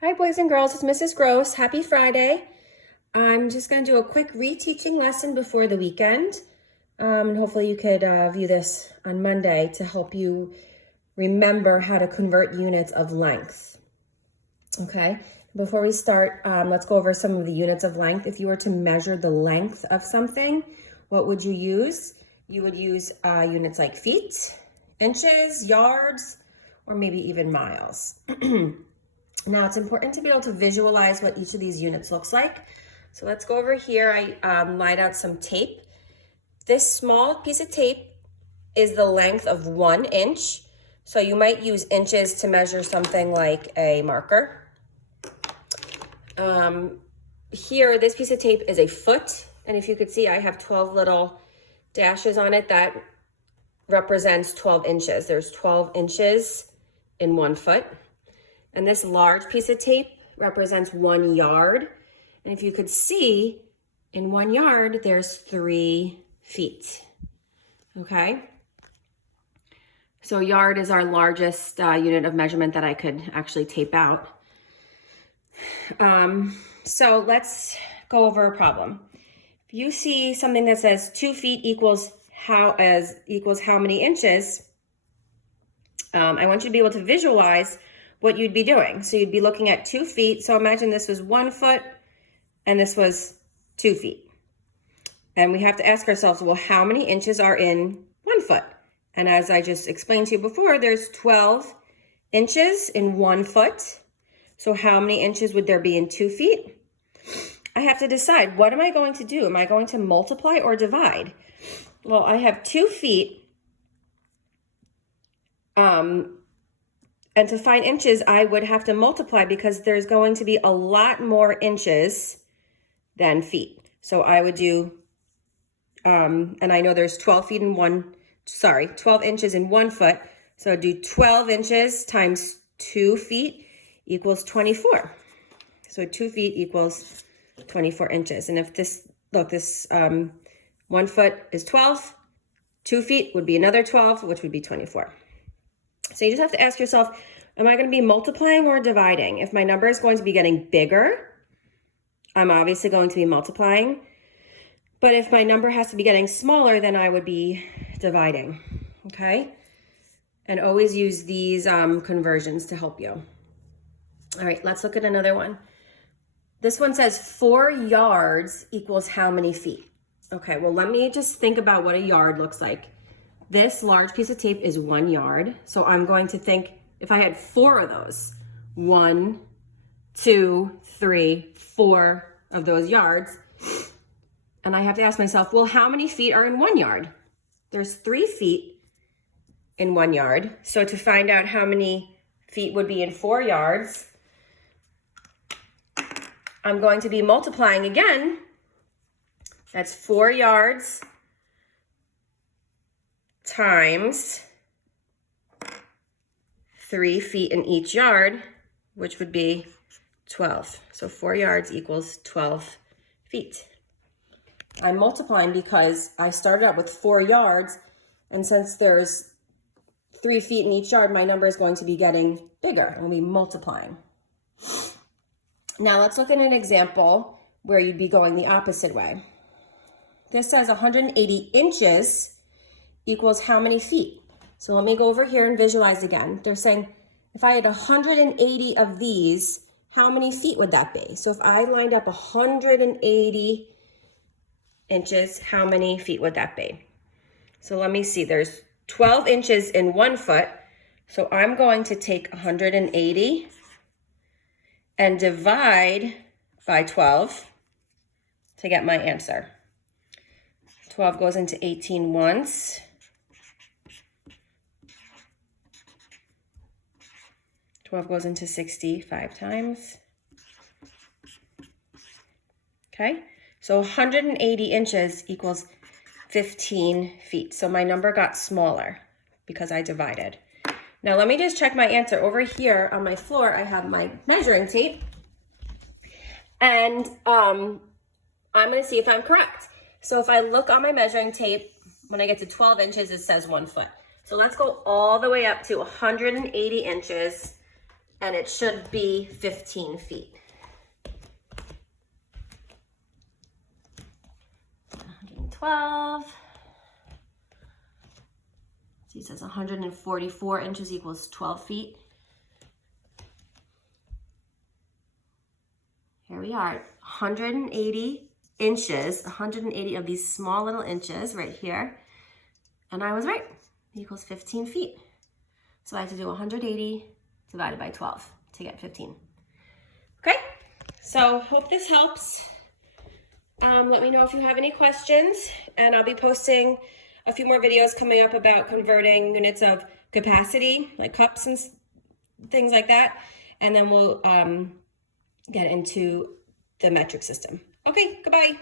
Hi boys and girls, it's Mrs. Gross. Happy Friday. I'm just going to do a quick reteaching lesson before the weekend. And hopefully you could view this on Monday to help you remember how to convert units of length. Okay, before we start, let's go over some of the units of length. If you were to measure the length of something, what would you use? You would use units like feet, inches, yards, or maybe even miles. Now it's important to be able to visualize what each of these units looks like. So let's go over here. I lined out some tape. This small piece of tape is the length of 1 inch. So you might use inches to measure something like a marker. Here, this piece of tape is a foot. And if you could see, I have 12 little dashes on it. That represents 12 inches. There's 12 inches in 1 foot. And this large piece of tape represents 1 yard. And if you could see, in 1 yard, there's 3 feet. Okay? So yard is our largest unit of measurement that I could actually tape out. So let's go over a problem. If you see something that says 2 feet equals how many inches, I want you to be able to visualize what you'd be doing. So you'd be looking at 2 feet. So imagine this was 1 foot and this was 2 feet. And we have to ask ourselves, well, how many inches are in 1 foot? And as I just explained to you before, there's 12 inches in 1 foot. So how many inches would there be in 2 feet? I have to decide, what am I going to do? Am I going to multiply or divide? Well, I have 2 feet. And to find inches, I would have to multiply because there's going to be a lot more inches than feet. So I would do, and I know there's 12 inches in 1 foot. So I'd do 12 inches times 2 feet equals 24. So 2 feet equals 24 inches. And if this 1 foot is 12, 2 feet would be another 12, which would be 24. So you just have to ask yourself, am I going to be multiplying or dividing? If my number is going to be getting bigger, I'm obviously going to be multiplying. But if my number has to be getting smaller, then I would be dividing, okay? And always use these conversions to help you. All right, let's look at another one. This one says 4 yards equals how many feet? Okay, well, let me just think about what a yard looks like. This large piece of tape is 1 yard. So I'm going to think if I had 4 of those, 1, 2, 3, 4 of those yards. And I have to ask myself, well, how many feet are in 1 yard? There's 3 feet in 1 yard. So to find out how many feet would be in 4 yards, I'm going to be multiplying again. That's 4 yards times 3 feet in each yard, which would be 12. So 4 yards equals 12 feet. I'm multiplying because I started out with 4 yards, and since there's 3 feet in each yard, my number is going to be getting bigger. I'm going to be multiplying. Now let's look at an example where you'd be going the opposite way. This says 180 inches equals how many feet? So let me go over here and visualize again. They're saying if I had 180 of these, how many feet would that be? So if I lined up 180 inches, how many feet would that be? So let me see, there's 12 inches in 1 foot. So I'm going to take 180 and divide by 12 to get my answer. 12 goes into 18 once. 12 goes into 60 5 times. Okay, so 180 inches equals 15 feet. So my number got smaller because I divided. Now let me just check my answer. Over here on my floor, I have my measuring tape. And I'm going to see if I'm correct. So if I look on my measuring tape, when I get to 12 inches, it says 1 foot. So let's go all the way up to 180 inches. and it should be 15 feet. 112. So he says 144 inches equals 12 feet. Here we are, 180 inches, 180 of these small little inches right here. And I was right, it equals 15 feet. So I have to do 180 divided by 12 to get 15. Okay, so hope this helps. Let me know if you have any questions, and I'll be posting a few more videos coming up about converting units of capacity, like cups and things like that. And then we'll get into the metric system. Okay, goodbye.